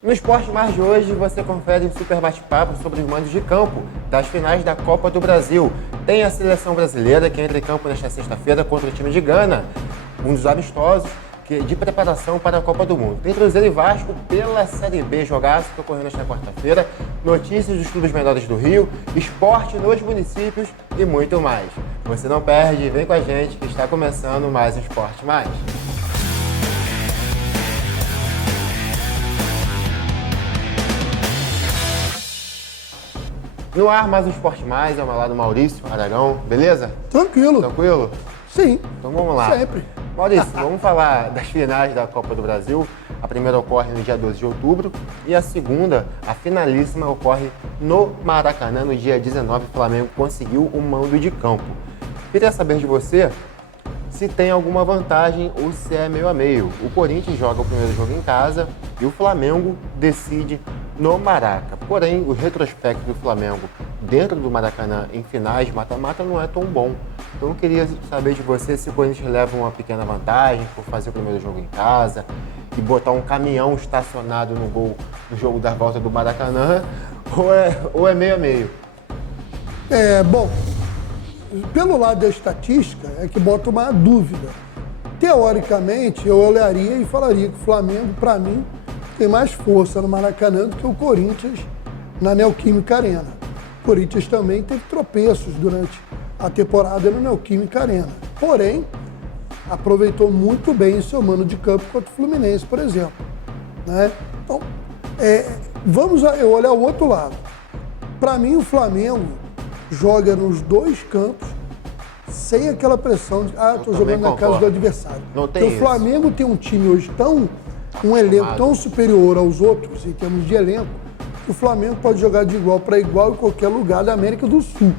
No Esporte Mais de hoje, você confere um super bate-papo sobre os mandos de campo das finais da Copa do Brasil. Tem a seleção brasileira que entra em campo nesta sexta-feira contra o time de Gana, um dos amistosos de preparação para a Copa do Mundo. Tem Cruzeiro e Vasco pela Série B, jogaço que ocorreu nesta quarta-feira, notícias dos clubes menores do Rio, esporte nos municípios e muito mais. Você não perde, vem com a gente que está começando mais um Esporte Mais. No ar, mais um Esporte Mais, ao meu lado Maurício Aragão, beleza? Tranquilo. Tranquilo? Sim. Então vamos lá. Sempre. Maurício, vamos falar das finais da Copa do Brasil. A primeira ocorre no dia 12 de outubro e a segunda, a finalíssima, ocorre no Maracanã, no dia 19. O Flamengo conseguiu o mando de campo. Queria saber de você se tem alguma vantagem ou se é meio a meio. O Corinthians joga o primeiro jogo em casa e o Flamengo decide no Maraca. Porém, o retrospecto do Flamengo dentro do Maracanã em finais mata-mata não é tão bom. Então eu queria saber de você se o Corinthians leva uma pequena vantagem por fazer o primeiro jogo em casa e botar um caminhão estacionado no gol no jogo da volta do Maracanã, ou é meio a meio. Bom, pelo lado da estatística é que bota uma dúvida. Teoricamente, eu olharia e falaria que o Flamengo, para mim, tem mais força no Maracanã do que o Corinthians na Neoquímica Arena. O Corinthians também teve tropeços durante a temporada no Neoquímica Arena. Porém, aproveitou muito bem o seu mano de campo contra o Fluminense, por exemplo. Né? Então, vamos olhar o outro lado. Para mim, o Flamengo joga nos dois campos sem aquela pressão de estou jogando na casa do adversário. Não tem Porque o Flamengo tem um time hoje um elenco tão superior aos outros em termos de elenco, que o Flamengo pode jogar de igual para igual em qualquer lugar da América do Sul.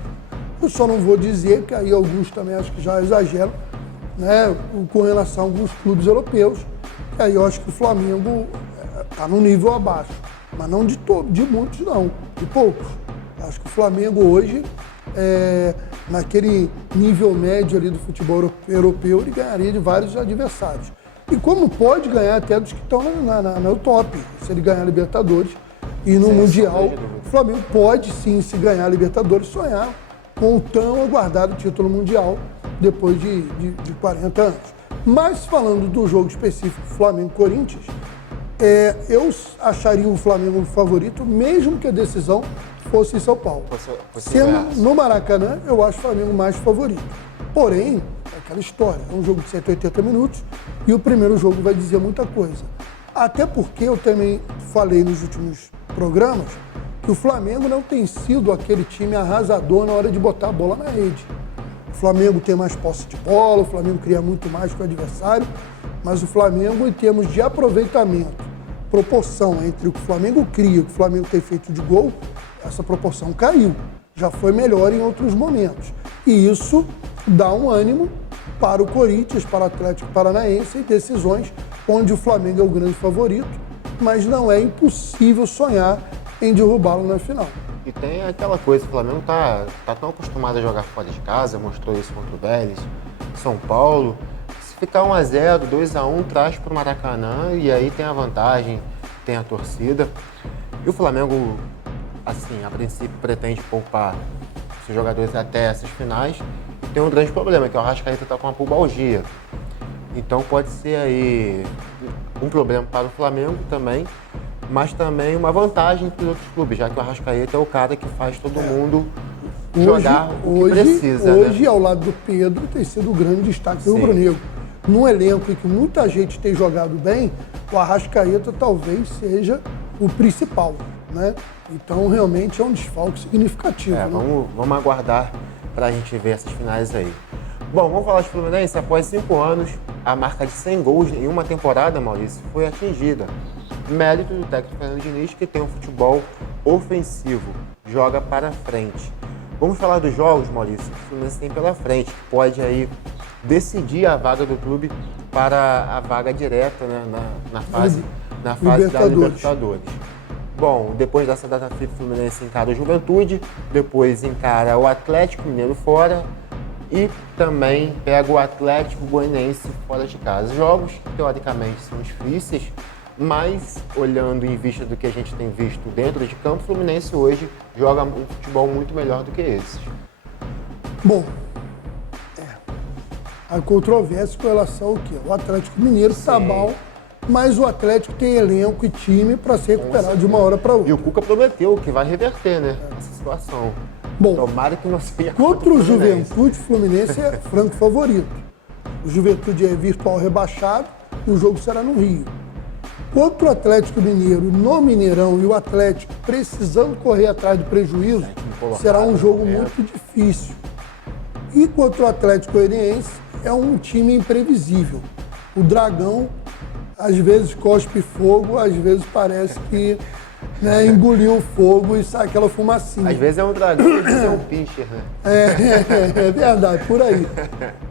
Eu só não vou dizer, que aí alguns também acho que já exageram, né, com relação a alguns clubes europeus, que aí eu acho que o Flamengo está num nível abaixo, mas não de muitos não, de poucos. Acho que o Flamengo hoje, naquele nível médio ali do futebol europeu, ele ganharia de vários adversários. E como pode ganhar até dos que estão no top, se ele ganhar a Libertadores. E no Mundial, o Flamengo pode sim, se ganhar a Libertadores, sonhar com o tão aguardado título mundial depois de 40 anos. Mas falando do jogo específico Flamengo-Corinthians, eu acharia o Flamengo favorito, mesmo que a decisão fosse em São Paulo. Sendo no Maracanã, eu acho o Flamengo mais favorito. Porém, é aquela história, é um jogo de 180 minutos e o primeiro jogo vai dizer muita coisa. Até porque eu também falei nos últimos programas que o Flamengo não tem sido aquele time arrasador na hora de botar a bola na rede. O Flamengo tem mais posse de bola, o Flamengo cria muito mais que o adversário, mas o Flamengo, em termos de aproveitamento, proporção entre o que o Flamengo cria e o que o Flamengo tem feito de gol, essa proporção caiu. Já foi melhor em outros momentos. E isso dá um ânimo para o Corinthians, para o Atlético Paranaense, em decisões onde o Flamengo é o grande favorito, mas não é impossível sonhar em derrubá-lo na final. E tem aquela coisa, o Flamengo tá tão acostumado a jogar fora de casa, mostrou isso contra o Vélez, São Paulo. Se ficar 1-0, 2-1, traz para o Maracanã e aí tem a vantagem, tem a torcida. E o Flamengo, assim, a princípio pretende poupar seus jogadores até essas finais. E tem um grande problema, que o Arrascaeta está com uma pubalgia. Então pode ser aí um problema para o Flamengo também, mas também uma vantagem para os outros clubes, já que o Arrascaeta é o cara que faz todo mundo jogar o que precisa. Hoje, né? Ao lado do Pedro, tem sido o grande destaque do rubro-negro. Num elenco em que muita gente tem jogado bem, o Arrascaeta talvez seja o principal, né? Então, realmente é um desfalque significativo. Né? Vamos aguardar para a gente ver essas finais aí. Bom, vamos falar de Fluminense. Após 5 anos, a marca de 100 gols em uma temporada, Maurício, foi atingida. Mérito do técnico Fernando Diniz, que tem um futebol ofensivo, joga para frente. Vamos falar dos jogos, Maurício, que o Fluminense tem pela frente, que pode aí decidir a vaga do clube para a vaga direta, né, na fase da Libertadores. Bom, depois dessa data FIFA, o Fluminense encara o Juventude, depois encara o Atlético Mineiro fora e também pega o Atlético Goianiense fora de casa. Jogos que teoricamente são difíceis, Mas, olhando em vista do que a gente tem visto dentro de campo, o Fluminense hoje joga um futebol muito melhor do que esses. Bom, a controvérsia com relação ao quê? O Atlético Mineiro está mal, mas o Atlético tem elenco e time para se recuperar de uma hora para outra. E o Cuca prometeu que vai reverter, né, essa situação. Bom, tomara que não seja contra o Juventude, o Fluminense é franco favorito. O Juventude é virtual rebaixado e o jogo será no Rio. Contra o Atlético Mineiro no Mineirão e o Atlético precisando correr atrás de prejuízo, será um jogo muito difícil. E contra o Atlético Goianiense é um time imprevisível. O Dragão às vezes cospe fogo, às vezes parece que engoliu o fogo e sai aquela fumacinha. Às vezes é um dragão, às vezes é um pincher, né? É verdade, por aí.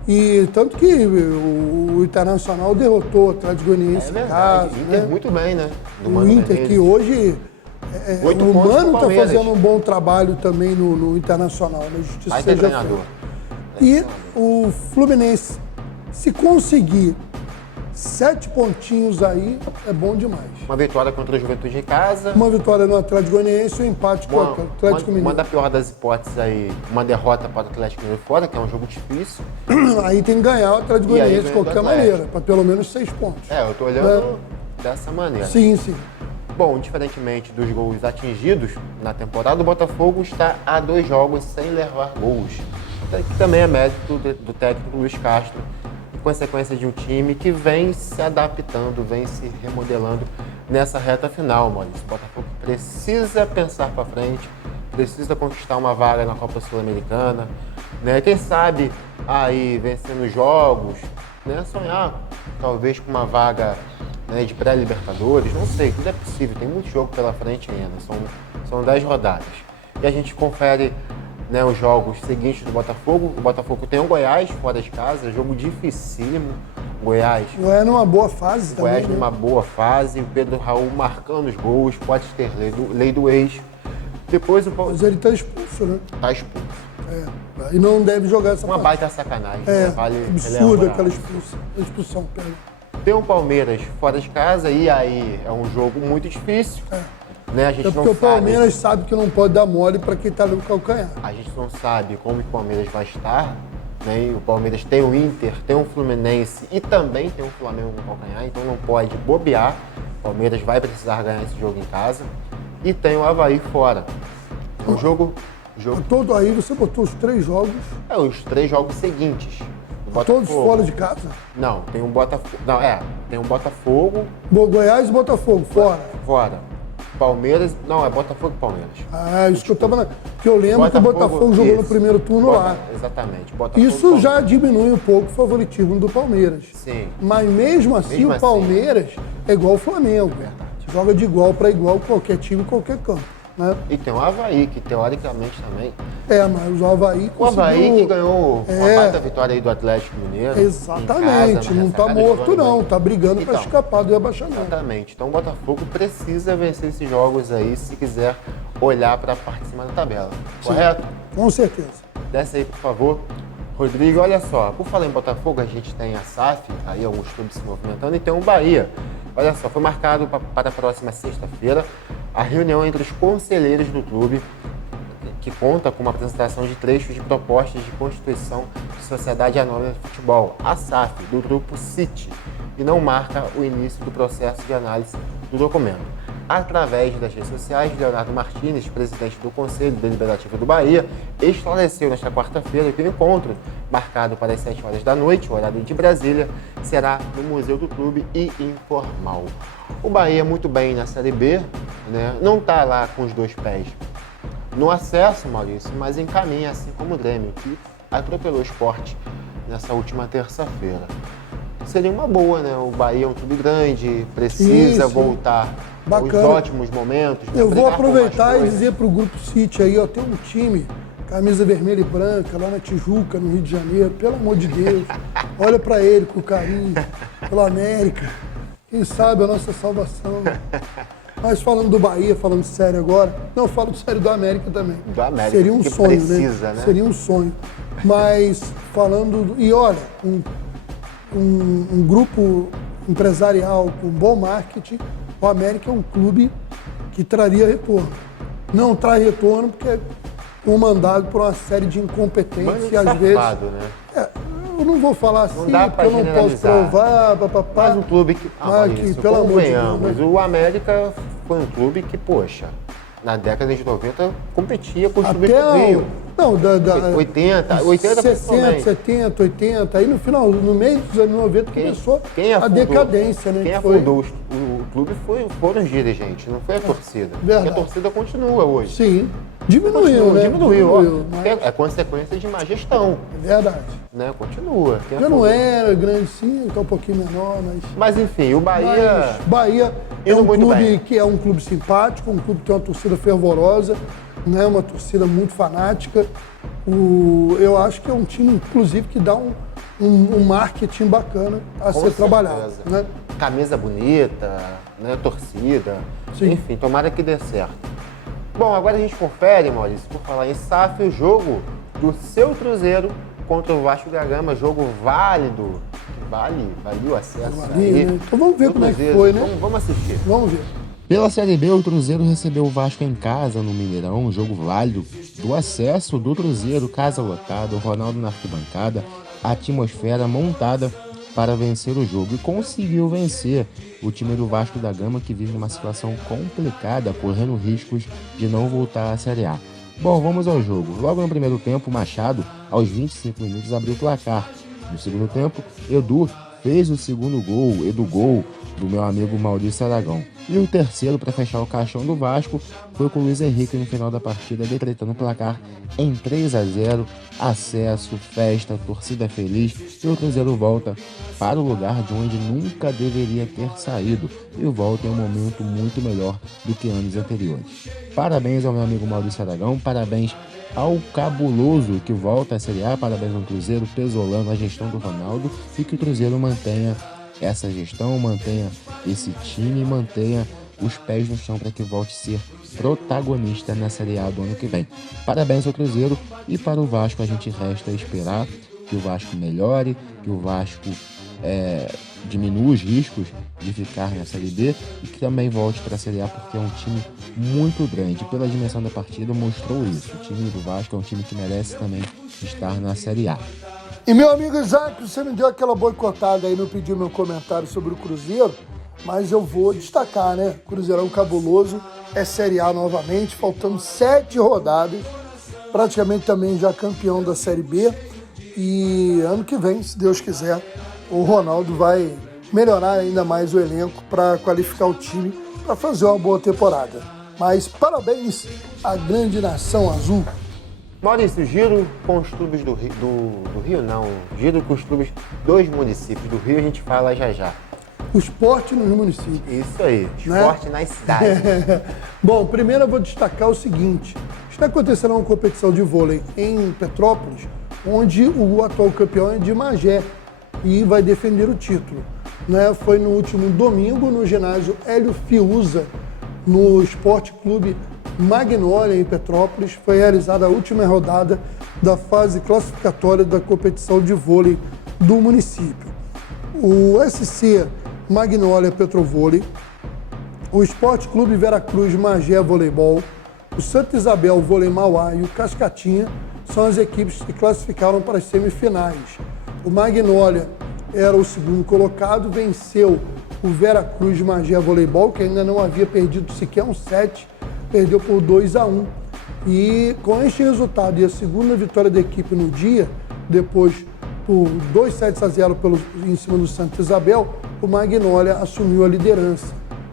E tanto que o Internacional derrotou o Atlético Goianiense em casa. O Inter muito bem, né? O Inter que hoje... o Mano está fazendo um bom trabalho também no Internacional, na Justiça seja feita. E o Fluminense, se conseguir 7 pontinhos aí, é bom demais. Uma vitória contra a Juventude em casa. Uma vitória no Atlético Goianiense e um empate com o Atlético Mineiro. Uma da pior das hipóteses aí, uma derrota para o Atlético Mineiro fora, que é um jogo difícil. Aí tem que ganhar o Atlético Goianiense de qualquer maneira, para pelo menos 6 pontos. Eu tô olhando dessa maneira. Sim, sim. Bom, diferentemente dos gols atingidos na temporada, o Botafogo está a 2 jogos sem levar gols. Que também é mérito do técnico Luiz Castro, em consequência de um time que vem se adaptando, vem se remodelando nessa reta final, Maurício. O Botafogo precisa pensar para frente, precisa conquistar uma vaga na Copa Sul-Americana, né? Quem sabe aí vencendo jogos, né? Sonhar talvez com uma vaga, né, de pré-libertadores, não sei, tudo é possível, tem muito jogo pela frente ainda, são 10 rodadas. E a gente confere, né, os jogos seguintes do Botafogo. O Botafogo tem o Goiás fora de casa, jogo dificílimo. Goiás numa boa fase também. Goiás numa boa fase, o Pedro Raul marcando os gols, pode ter lei do ex. Depois o Mas ele está expulso, né? Está expulso. E não deve jogar essa Uma baita sacanagem. Né? Vale absurdo aquela expulsão. Tem o Palmeiras fora de casa e aí é um jogo muito difícil. Né? A gente não porque o Palmeiras sabe que não pode dar mole para quem está ali no calcanhar. A gente não sabe como o Palmeiras vai estar. Né? E o Palmeiras tem o Inter, tem o Fluminense e também tem o Flamengo no calcanhar, então não pode bobear. O Palmeiras vai precisar ganhar esse jogo em casa. E tem o Avaí fora. O jogo... Todo aí você botou os 3 jogos. Os 3 jogos seguintes. Todos fora de casa? Não, tem um Botafogo. Tem um Botafogo. Goiás e Botafogo, fora. Fora. Palmeiras. Não, é Botafogo e Palmeiras. Isso que eu tava. Que eu lembro que o Botafogo jogou no primeiro turno lá. Exatamente. Botafogo, isso já diminui um pouco o favoritismo do Palmeiras. Sim. Mas mesmo assim, o Palmeiras é igual o Flamengo. Verdade. Joga de igual para igual qualquer time, qualquer campo. Né? E tem o Avaí, que teoricamente também. Mas o Avaí conseguiu... O Avaí que ganhou uma baita vitória aí do Atlético Mineiro. Exatamente, casa, não está morto não, está brigando para escapar do rebaixamento. Exatamente, então o Botafogo precisa vencer esses jogos aí se quiser olhar para a parte de cima da tabela, correto? Com certeza. Desce aí, por favor. Rodrigo, olha só, por falar em Botafogo, a gente tem a SAF, aí alguns clubes se movimentando, e tem o Bahia. Olha só, foi marcado para a próxima sexta-feira a reunião entre os conselheiros do clube, que conta com uma apresentação de trechos de propostas de constituição de Sociedade Anônima de Futebol, a SAF, do grupo City, e não marca o início do processo de análise do documento. Através das redes sociais, Leonardo Martins, presidente do Conselho Deliberativo do Bahia, esclareceu nesta quarta-feira que o encontro, marcado para as 7 horas da noite, o horário de Brasília, será no Museu do Clube e informal. O Bahia muito bem na Série B, né? Não está lá com os 2 pés no acesso, Maurício, mas encaminha, assim como o Grêmio, que atropelou o Sport nessa última terça-feira. Seria uma boa, né? O Bahia é um clube grande, precisa voltar aos ótimos momentos. Eu vou aproveitar e dizer para o Grupo City aí, tem um time, camisa vermelha e branca, lá na Tijuca, no Rio de Janeiro, pelo amor de Deus, olha para ele com carinho, pela América, quem sabe a nossa salvação. Mas falando do Bahia, falando sério agora, não, eu falo sério do América também. Do América, seria um sonho, precisa, né? Seria um sonho. Mas falando, e olha, um grupo empresarial, com bom marketing, o América é um clube que traria retorno. Não traz retorno porque é comandado por uma série de incompetências e às vezes... né? Eu não vou falar assim, porque eu não posso provar, Mas um clube que... pelo amor de Deus, mas o América foi um clube que, poxa, na década de 90 competia com os clubes do Rio. Não, 80 60, principalmente. 70, 80, aí no final, no meio dos anos 90 começou a decadência, né? Quem afundou o clube foram os dirigentes, não foi a torcida. Verdade. Porque a torcida continua hoje. Sim. Diminuiu, né? Diminuiu. Mas... É consequência de má gestão. É verdade. Né? Continua. Já não era grande sim, está um pouquinho menor, mas... Mas enfim, o Bahia... Bahia é um clube que é um clube simpático, um clube que tem uma torcida fervorosa, né? Uma torcida muito fanática. Eu acho que é um time, inclusive, que dá um marketing bacana a ser trabalhado. Né? Camisa bonita, né? Torcida. Sim. Enfim, tomara que dê certo. Bom, agora a gente confere, Maurício, por falar em SAF, o jogo do seu Cruzeiro contra o Vasco da Gama, jogo válido, que vale o acesso. Né? Então vamos ver como é que foi, né? Vamos assistir. Vamos ver. Pela Série B, o Cruzeiro recebeu o Vasco em casa, no Mineirão, um jogo válido do acesso do Cruzeiro, casa lotada, o Ronaldo na arquibancada, a atmosfera montada para vencer o jogo e conseguiu vencer o time do Vasco da Gama, que vive uma situação complicada, correndo riscos de não voltar à Série A. Bom, vamos ao jogo. Logo no primeiro tempo, Machado, aos 25 minutos, abriu o placar. No segundo tempo, Edu fez o segundo gol do meu amigo Maurício Aragão. E o terceiro, para fechar o caixão do Vasco, foi com o Luiz Henrique no final da partida, decretando o placar em 3-0, acesso, festa, torcida feliz, e o Cruzeiro volta para o lugar de onde nunca deveria ter saído, e volta em um momento muito melhor do que anos anteriores. Parabéns ao meu amigo Maurício Aragão, parabéns ao Cabuloso, que volta à Série A, parabéns ao Cruzeiro, pesolando a gestão do Ronaldo, e que o Cruzeiro mantenha essa gestão, mantenha esse time, mantenha os pés no chão para que volte a ser protagonista na Série A do ano que vem. Parabéns ao Cruzeiro, e para o Vasco a gente resta esperar que o Vasco melhore, que o Vasco diminua os riscos de ficar na Série B e que também volte para a Série A, porque é um time muito grande. Pela dimensão da partida mostrou isso. O time do Vasco é um time que merece também estar na Série A. E meu amigo Isaac, você me deu aquela boicotada aí, não pediu meu comentário sobre o Cruzeiro, mas eu vou destacar, né? Cruzeirão cabuloso, é Série A novamente, faltando 7 rodadas, praticamente também já campeão da Série B, e ano que vem, se Deus quiser, o Ronaldo vai melhorar ainda mais o elenco para qualificar o time para fazer uma boa temporada. Mas parabéns à grande nação azul. Maurício, giro com os clubes do Rio, não. Giro com os clubes dos municípios. Do Rio a gente fala já. O esporte nos municípios. Isso aí, esporte, né? Nas cidades. Bom, primeiro eu vou destacar o seguinte. Está acontecendo uma competição de vôlei em Petrópolis, onde o atual campeão é de Magé e vai defender o título. Né? Foi no último domingo no ginásio Hélio Fiuza, no Esporte Clube Magnólia, em Petrópolis, foi realizada a última rodada da fase classificatória da competição de vôlei do município. O SC Magnólia Petrovôlei, o Esporte Clube Veracruz Magé Voleibol, o Santa Isabel Vôlei Mauá e o Cascatinha são as equipes que classificaram para as semifinais. O Magnólia era o segundo colocado, venceu o Veracruz Magé Voleibol, que ainda não havia perdido sequer um set, perdeu por 2-1. E com este resultado e a segunda vitória da equipe no dia, depois por 2-0 em cima do Santa Isabel, o Magnólia assumiu a liderança.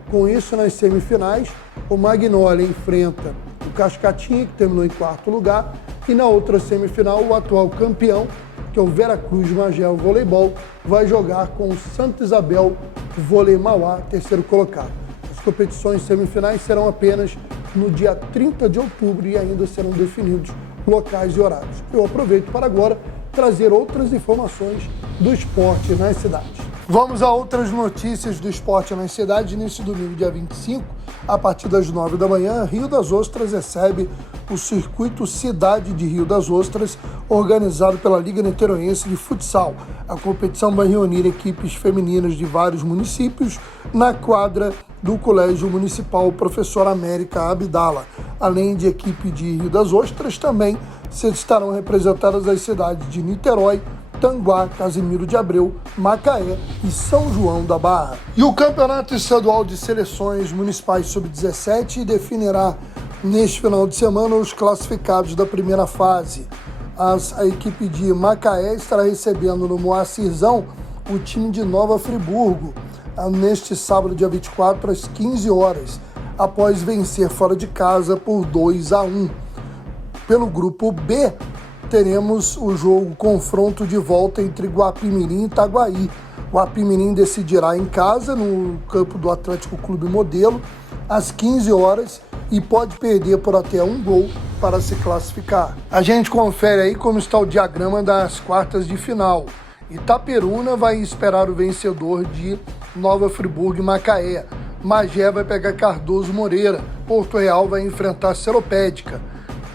Com isso, nas semifinais, o Magnólia enfrenta o Cascatinha, que terminou em 4º lugar, e na outra semifinal, o atual campeão, que é o Veracruz Magé Voleibol, vai jogar com o Santa Isabel Vôlei Mauá, 3º colocado. As competições semifinais serão apenas no dia 30 de outubro e ainda serão definidos locais e horários. Eu aproveito para agora trazer outras informações do esporte nas cidades. Vamos a outras notícias do esporte nas cidades. Nesse domingo, dia 25, A partir das 9 da manhã, Rio das Ostras recebe o Circuito Cidade de Rio das Ostras, organizado pela Liga Niteroense de Futsal. A competição vai reunir equipes femininas de vários municípios na quadra do Colégio Municipal Professor América Abdala. Além de equipe de Rio das Ostras, também estarão representadas as cidades de Niterói, Tanguá, Casimiro de Abreu, Macaé e São João da Barra. E o Campeonato Estadual de Seleções Municipais Sub-17 definirá neste final de semana os classificados da primeira fase. A equipe de Macaé estará recebendo no Moacirzão o time de Nova Friburgo neste sábado, dia 24, às 15 horas, após vencer fora de casa por 2-1. Pelo grupo B, teremos o confronto de volta entre Guapimirim e Itaguaí. Guapimirim decidirá em casa, no campo do Atlético Clube Modelo, às 15 horas e pode perder por até 1 gol para se classificar. A gente confere aí como está o diagrama das quartas de final. Itaperuna vai esperar o vencedor de Nova Friburgo e Macaé. Magé vai pegar Cardoso Moreira. Porto Real vai enfrentar Seropédica.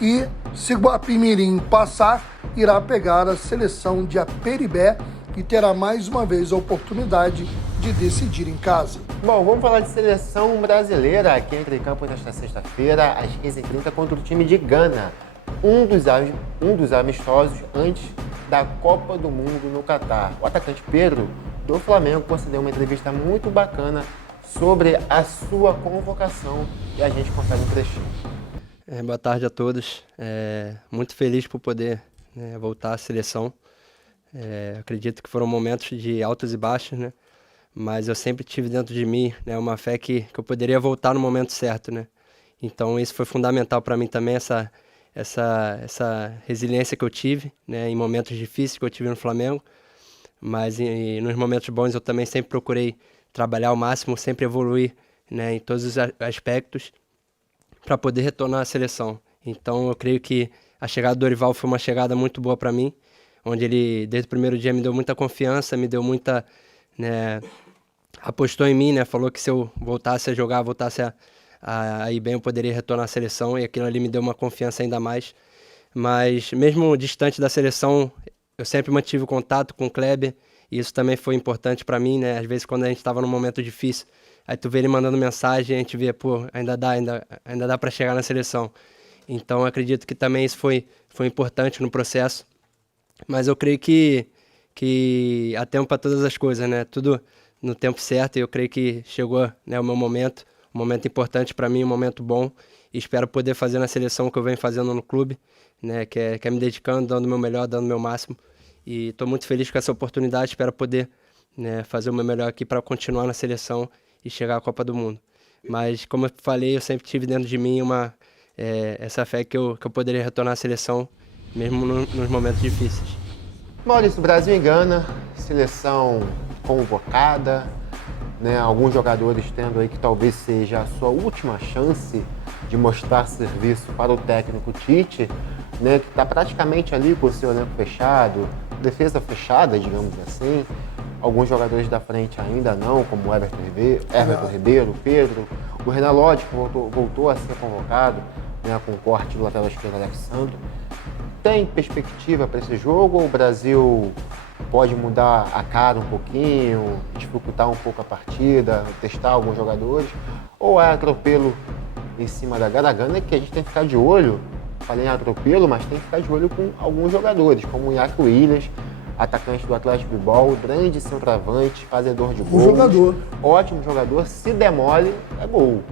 E se Guapimirim passar, irá pegar a seleção de Aperibé e terá mais uma vez a oportunidade de decidir em casa. Bom, vamos falar de seleção brasileira aqui entre campo nesta sexta-feira, às 15h30, contra o time de Gana, um dos amistosos antes da Copa do Mundo no Catar. O atacante Pedro, do Flamengo, concedeu uma entrevista muito bacana sobre a sua convocação e a gente confere um trechinho. Boa tarde a todos. Muito feliz por poder voltar à seleção. Acredito que foram momentos de altos e baixos, né? Mas eu sempre tive dentro de mim, né, uma fé que eu poderia voltar no momento certo, né? Então isso foi fundamental para mim também, essa resiliência que eu tive, né, em momentos difíceis que eu tive no Flamengo. Mas nos momentos bons eu também sempre procurei trabalhar ao máximo, sempre evoluir, né, em todos os aspectos, para poder retornar à seleção. Então eu creio que a chegada do Dorival foi uma chegada muito boa para mim, onde ele desde o primeiro dia me deu muita confiança, me deu muita, né, apostou em mim, né, falou que se eu voltasse a jogar, voltasse a ir bem, eu poderia retornar à seleção, e aquilo ali me deu uma confiança ainda mais. Mas mesmo distante da seleção, eu sempre mantive contato com o Kleber, e isso também foi importante para mim, né? Às vezes quando a gente estava num momento difícil, aí tu vê ele mandando mensagem, a gente vê, pô, ainda dá para chegar na seleção. Então acredito que também isso foi importante no processo. Mas eu creio que há tempo para todas as coisas, né? Tudo no tempo certo, e eu creio que chegou, né, o meu momento, um momento importante para mim, um momento bom, e espero poder fazer na seleção o que eu venho fazendo no clube, né? Que é me dedicando, dando o meu melhor, dando o meu máximo. E estou muito feliz com essa oportunidade, espero poder, né, fazer o meu melhor aqui para continuar na seleção e chegar à Copa do Mundo. Mas, como eu falei, eu sempre tive dentro de mim essa fé que eu poderia retornar à seleção, mesmo nos momentos difíceis. Maurício, Brasil e Gana, seleção convocada, né, alguns jogadores tendo aí que talvez seja a sua última chance de mostrar serviço para o técnico Tite, né, que está praticamente ali com o seu elenco fechado, defesa fechada, digamos assim. Alguns jogadores da frente ainda não, como o Everton Ribeiro, Pedro, o Renan Lodge, que voltou a ser convocado, né, com o corte do lateral esquerdo Alexandre. Tem perspectiva para esse jogo ou o Brasil pode mudar a cara um pouquinho, dificultar um pouco a partida, testar alguns jogadores? Ou é atropelo em cima da Gana, que a gente tem que ficar de olho? Falei em atropelo, mas tem que ficar de olho com alguns jogadores, como o Iñaki Williams, atacante do Atlético Bilbao, grande centroavante, fazedor de gols. Jogador. Ótimo jogador, se demole, é gol.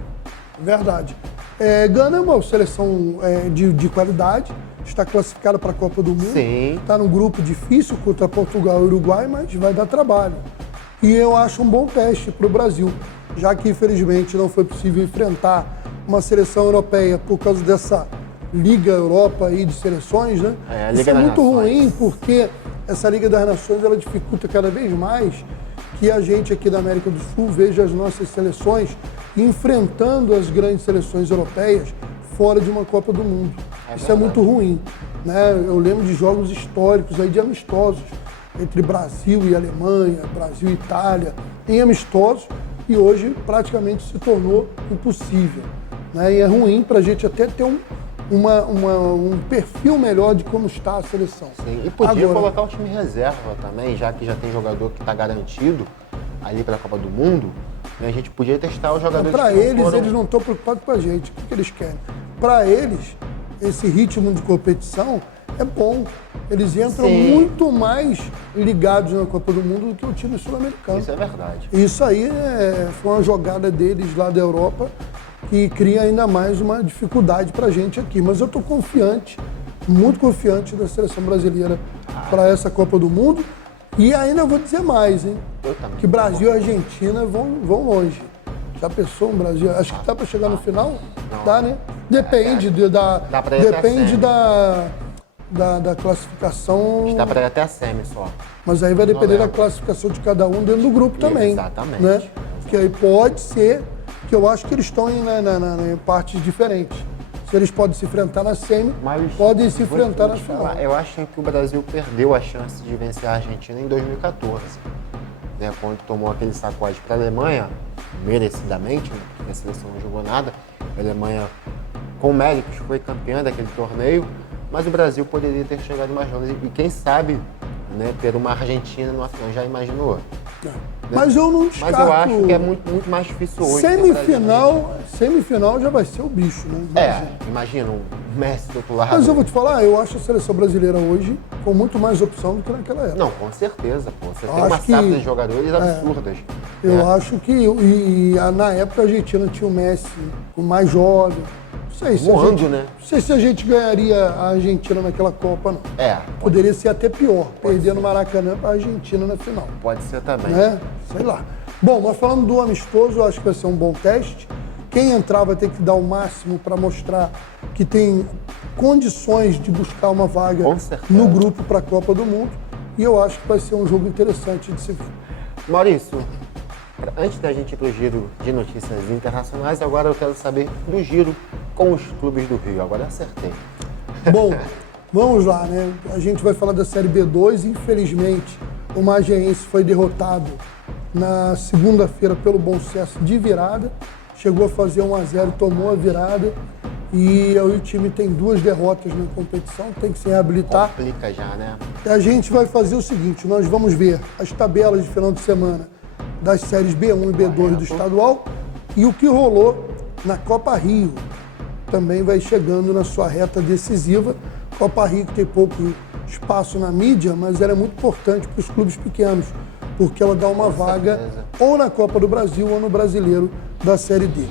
Verdade. Gana é uma seleção de qualidade, está classificada para a Copa do Mundo. Sim. Está num grupo difícil contra Portugal e Uruguai, mas vai dar trabalho. E eu acho um bom teste para o Brasil, já que infelizmente não foi possível enfrentar uma seleção europeia por causa dessa Liga Europa aí de seleções, né? Isso é muito ruim, porque essa Liga das Nações ela dificulta cada vez mais que a gente aqui da América do Sul veja as nossas seleções enfrentando as grandes seleções europeias fora de uma Copa do Mundo. Isso é muito ruim, né? Eu lembro de jogos históricos aí de amistosos entre Brasil e Alemanha, Brasil e Itália, em amistosos, e hoje praticamente se tornou impossível, né? E é ruim para a gente até ter um perfil melhor de como está a seleção. Sim, e podia colocar o time reserva também, já que já tem jogador que está garantido ali para a Copa do Mundo, né? A gente podia testar os jogadores. Para eles não estão preocupados com a gente. O que eles querem? Para eles, esse ritmo de competição é bom. Eles entram muito mais ligados na Copa do Mundo do que o time sul-americano. Isso é verdade. Isso aí foi uma jogada deles lá da Europa que cria ainda mais uma dificuldade para a gente aqui. Mas eu estou confiante, muito confiante da seleção brasileira para essa Copa do Mundo. E ainda vou dizer mais, hein? Que Brasil e Argentina vão longe. Já pensou no Brasil? Acho que dá para chegar no final? Não. Dá, né? Depende depende da classificação. Está para ir até a semi só. Mas aí vai depender da classificação de cada um dentro do grupo também. Exatamente. Né? Que aí pode ser que eu acho que eles estão em partes diferentes. Se eles podem se enfrentar na semi, podem se enfrentar na final. Eu acho que o Brasil perdeu a chance de vencer a Argentina em 2014. Né, quando tomou aquele sacode para a Alemanha, merecidamente, né, porque a seleção não jogou nada. A Alemanha, com méritos, foi campeã daquele torneio, mas o Brasil poderia ter chegado mais longe. E quem sabe, né, ter uma Argentina numa final, já imaginou? Né? Mas eu não descarto. Mas eu acho que é muito mais difícil hoje. Semifinal já vai ser o bicho, né? Imagina um Messi do outro lado. Mas eu vou te falar, eu acho a seleção brasileira hoje com muito mais opção do que naquela época. Não, com certeza, pô. Você tem uma safra de jogadores absurdas. Eu acho que na época a Argentina tinha o Messi mais jovem. Não sei se a gente ganharia a Argentina naquela Copa, não. Poderia ser até pior, perder no Maracanã para a Argentina na final. Pode ser também. Né? Sei lá. Bom, mas falando do amistoso, eu acho que vai ser um bom teste. Quem entrar vai ter que dar o máximo para mostrar que tem condições de buscar uma vaga no grupo para a Copa do Mundo. E eu acho que vai ser um jogo interessante de se ver. Maurício, antes da gente ir para o giro de notícias internacionais, agora eu quero saber do giro com os clubes do Rio. Agora acertei. Bom, vamos lá, né? A gente vai falar da Série B2. Infelizmente, o Magense foi derrotado na segunda-feira pelo Bom Sucesso de virada. Chegou a fazer 1-0, tomou a virada. E aí o time tem 2 derrotas na competição, tem que se reabilitar. Complica já, né? A gente vai fazer o seguinte, nós vamos ver as tabelas de final de semana das séries B1 e B2 do estadual e o que rolou na Copa Rio. Também vai chegando na sua reta decisiva. Copa Rio que tem pouco espaço na mídia, mas ela é muito importante para os clubes pequenos, porque ela dá uma vaga ou na Copa do Brasil ou no Brasileiro da Série D.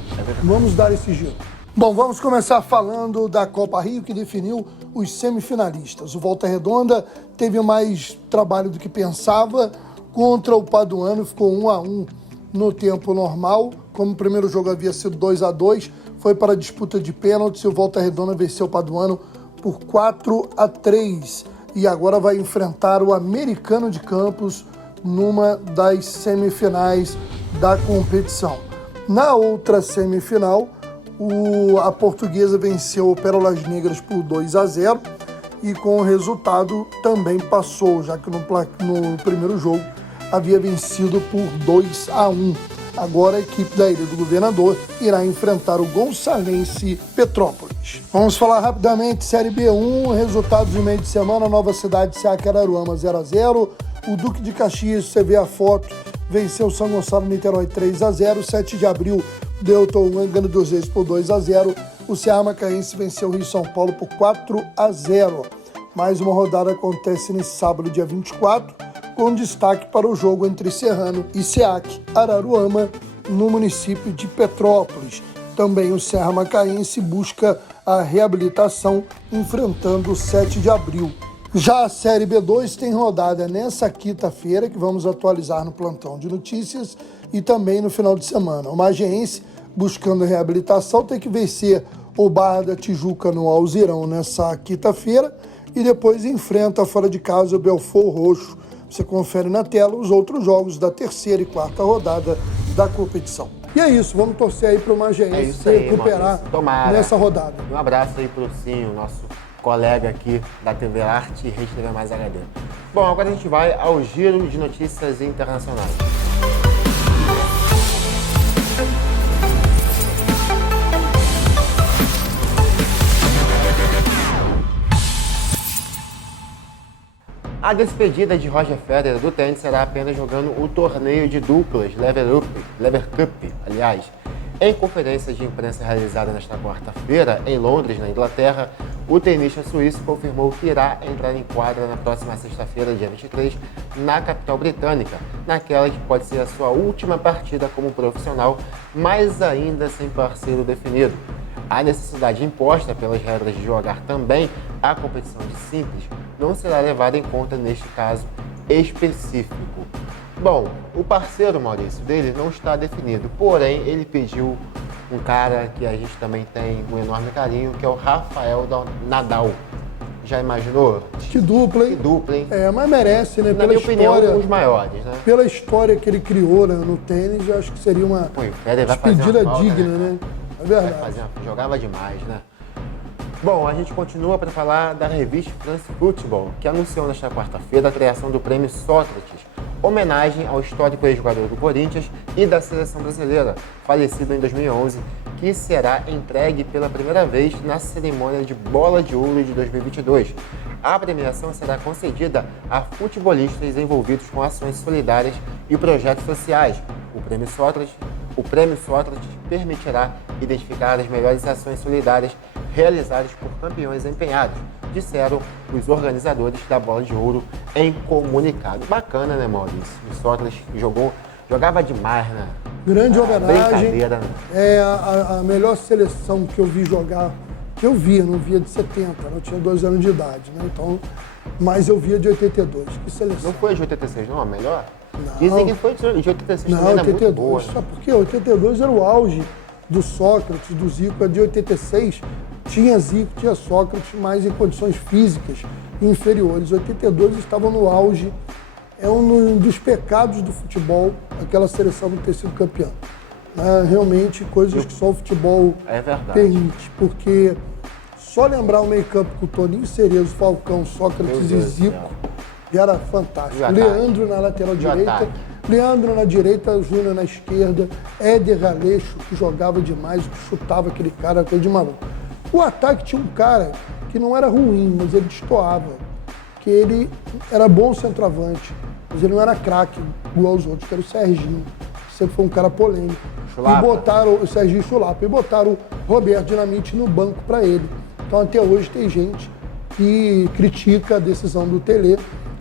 Vamos dar esse giro. Bom, vamos começar falando da Copa Rio, que definiu os semifinalistas. O Volta Redonda teve mais trabalho do que pensava. Contra o Paduano, ficou 1-1 no tempo normal. Como o primeiro jogo havia sido 2-2, foi para a disputa de pênaltis e o Volta Redonda venceu o Paduano por 4-3. E agora vai enfrentar o Americano de Campos numa das semifinais da competição. Na outra semifinal, a Portuguesa venceu o Pérolas Negras por 2-0 e com o resultado também passou, já que no primeiro jogo havia vencido por 2-1. Agora a equipe da Ilha do Governador irá enfrentar o Gonçalense Petrópolis. Vamos falar rapidamente, Série B1, resultados de meio de semana, Nova Cidade Seaca Araruama 0-0, o Duque de Caxias, você vê a foto, venceu o São Gonçalo Niterói 3-0, 7 de abril, Delton Angano dos Reis por 2-0, o Ceará Macaense venceu o Rio São Paulo por 4-0. Mais uma rodada acontece nesse sábado, dia 24, com destaque para o jogo entre Serrano e SEAC Araruama, no município de Petrópolis. Também o Serra Macaense busca a reabilitação, enfrentando o 7 de abril. Já a Série B2 tem rodada nessa quinta-feira, que vamos atualizar no plantão de notícias, e também no final de semana. O Magense, buscando reabilitação, tem que vencer o Barra da Tijuca no Alzirão nessa quinta-feira e depois enfrenta fora de casa o Belfort Roxo. Você confere na tela os outros jogos da terceira e quarta rodada da competição. E é isso, vamos torcer aí para o Magense se recuperar nessa rodada. Um abraço aí para o Cinho, nosso colega aqui da TV Arte e Rede TV Mais HD. Bom, agora a gente vai ao giro de notícias internacionais. A despedida de Roger Federer do tênis será apenas jogando o torneio de duplas Lever Cup, aliás. Em conferência de imprensa realizada nesta quarta-feira, em Londres, na Inglaterra, o tenista suíço confirmou que irá entrar em quadra na próxima sexta-feira, dia 23, na capital britânica, naquela que pode ser a sua última partida como profissional, mas ainda sem parceiro definido. A necessidade imposta pelas regras de jogar também a competição de simples não será levada em conta neste caso específico. Bom, o parceiro, Maurício, dele não está definido, porém ele pediu um cara que a gente também tem um enorme carinho, que é o Rafael Nadal. Já imaginou? Que dupla, hein? Que dupla, hein? Mas merece, né? Na minha opinião, os maiores, né? Pela história que ele criou, né, no tênis, eu acho que seria uma despedida digna, né? É verdade. Jogava demais, né? Bom, a gente continua para falar da revista France Football, que anunciou nesta quarta-feira a criação do Prêmio Sócrates, homenagem ao histórico ex-jogador do Corinthians e da seleção brasileira, falecido em 2011, que será entregue pela primeira vez na cerimônia de Bola de Ouro de 2022. A premiação será concedida a futebolistas envolvidos com ações solidárias e projetos sociais. O Prêmio Sócrates permitirá identificar as melhores ações solidárias realizadas por campeões empenhados, disseram os organizadores da Bola de Ouro em comunicado. Bacana, né, Maurício? O Sócrates jogava demais, né? Grande homenagem. Né? É a melhor seleção que eu vi jogar, que eu via, não via de 70, eu tinha 2 anos de idade, né? Então, mas eu via de 82. Que seleção? Não foi de 86, não? A melhor? Não. Dizem que foi de 86 não, também, 82, muito boa. Sabe por quê? 82 era o auge do Sócrates, do Zico. A de 86 tinha Zico, tinha Sócrates, mas em condições físicas inferiores. 82 estavam no auge. É um dos pecados do futebol, aquela seleção não ter sido campeã. Realmente, coisas que só o futebol permite. Porque só lembrar o meio-campo com o Toninho Cerezo, Falcão, Sócrates e Zico, já era fantástico. Leandro na lateral direita, Leandro na direita, Júnior na esquerda, Éder Aleixo, que jogava demais, que chutava aquele cara, coisa de maluco. O ataque tinha um cara que não era ruim, mas ele destoava, que ele era bom centroavante, mas ele não era craque igual aos outros, que era o Serginho, que sempre foi um cara polêmico. Chulapa. E botaram o Serginho Chulapa, e botaram o Roberto Dinamite no banco para ele. Então até hoje tem gente que critica a decisão do Tele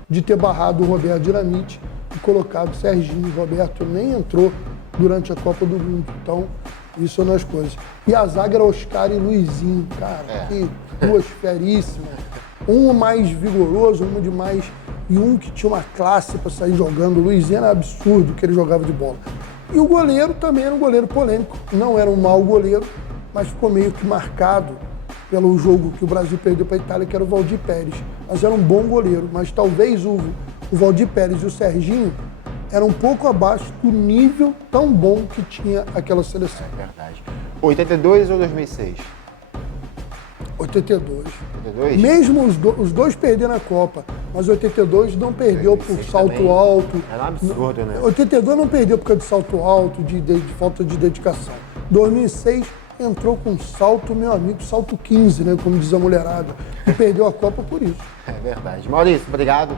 de ter barrado o Roberto Dinamite e colocado o Serginho. O Roberto nem entrou durante a Copa do Mundo. Então, isso são as coisas. E a zaga era Oscar e Luizinho, cara, que duas feríssimas. Um mais vigoroso, um de mais... E um que tinha uma classe para sair jogando. O Luizinho era absurdo que ele jogava de bola. E o goleiro também era um goleiro polêmico. Não era um mau goleiro, mas ficou meio que marcado pelo jogo que o Brasil perdeu para a Itália, que era o Valdir Pérez. Mas era um bom goleiro, mas talvez o Valdir Pérez e o Serginho eram um pouco abaixo do nível tão bom que tinha aquela seleção. É verdade. 82 ou 2006? 82. 82? Mesmo os dois perderam a Copa, mas 82 não perdeu por salto também alto. Era um absurdo, né? 82 não perdeu por causa de salto alto, de falta de dedicação. 2006 entrou com salto, meu amigo, salto 15, né, como diz a mulherada, e perdeu a Copa por isso. É verdade. Maurício, obrigado.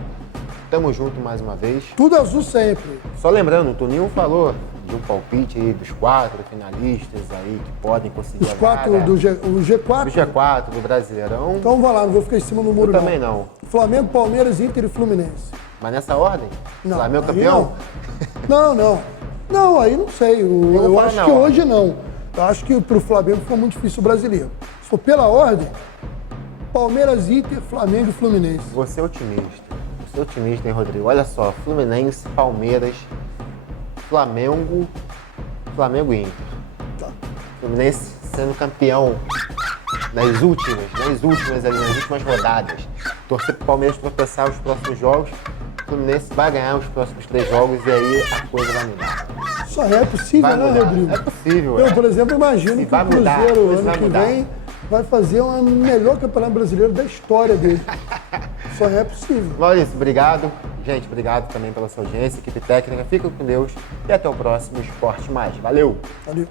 Tamo junto mais uma vez. Tudo azul sempre. Só lembrando, o Toninho falou de um palpite aí dos 4 finalistas aí que podem conseguir Os 4 do G4? Do G4, do Brasileirão. Então vai lá, não vou ficar em cima do muro, Eu também não. Flamengo, Palmeiras, Inter e Fluminense. Mas nessa ordem? Não. Flamengo Aí campeão? Não. Não, aí não sei. Eu acho que hoje não. Eu acho que pro Flamengo foi muito difícil o brasileiro. Se for pela ordem, Palmeiras, Inter, Flamengo e Fluminense. Você é otimista. Você é otimista, hein, Rodrigo? Olha só, Fluminense, Palmeiras, Flamengo e Inter. Tá. Fluminense sendo campeão nas últimas ali, nas últimas rodadas. Torcer pro Palmeiras tropeçar os próximos jogos. O Fluminense vai ganhar os próximos 3 jogos e aí a coisa vai mudar. Só é possível, né, Rodrigo? É possível. Eu, por exemplo, imagino que o Cruzeiro, ano que vem, vai fazer o melhor campeonato brasileiro da história dele. Só é possível. Maurício, obrigado. Gente, obrigado também pela sua audiência, equipe técnica. Fica com Deus e até o próximo Esporte Mais. Valeu! Valeu.